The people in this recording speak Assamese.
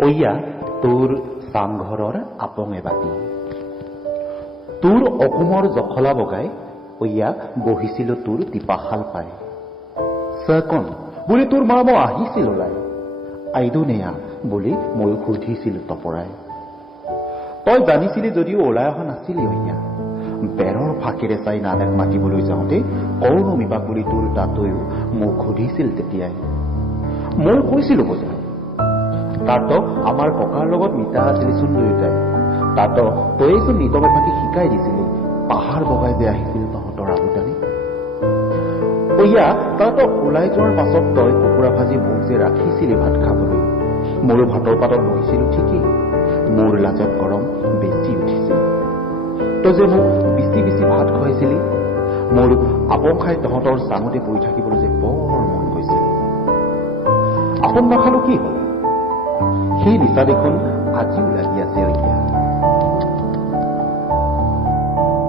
অয়া তোৰ চাংঘৰৰ আপং এবাতি তোৰ অকুমৰ জখলা বগাই অয়া বহিছিলো তোৰ টিপাশাল পাই চাকন বুলি তোৰ মা মই আহিছিল ওলাই আইদুনেয়া বুলি ময়ো সুধিছিলো তপৰাই তই জানিছিলি যদিও ওলাই অহা নাছিলি অয়া বেৰৰ ফাঁকেৰে চাই নানেক মাতিবলৈ যাওঁতে কৰ্ণ মিপাক বুলি তোৰ তাতৈও মোক সুধিছিল তেতিয়াই মই কৈছিলো বোজা তাত আমাৰ ককাৰ লগত মিতা আছিলিচোন দুয়োটাই তাত তয়েচোন নিতম এফাকি শিকাই দিছিলি পাহাৰ বগাই যে আহিছিল তহঁতৰ আবুদানি অয়া তাত ওলাই যোৱাৰ পাছত তই কুকুৰা ভাজি মোক যে ৰাখিছিলি ভাত খাবলৈ মোৰো ভাতৰ পাতত বহিছিলো ঠিকেই মোৰ লাজত গৰম বেছি উঠিছিল তই যে মোক বিচি বিচি ভাত খুৱাইছিলি মোৰ আপং খাই তহঁতৰ চাঙতে পৰি থাকিবলৈ যে বৰ মন গৈছিল আপং নাখালো কি হ'ল সেই নিচা দেখোন আজিও লাগি আছে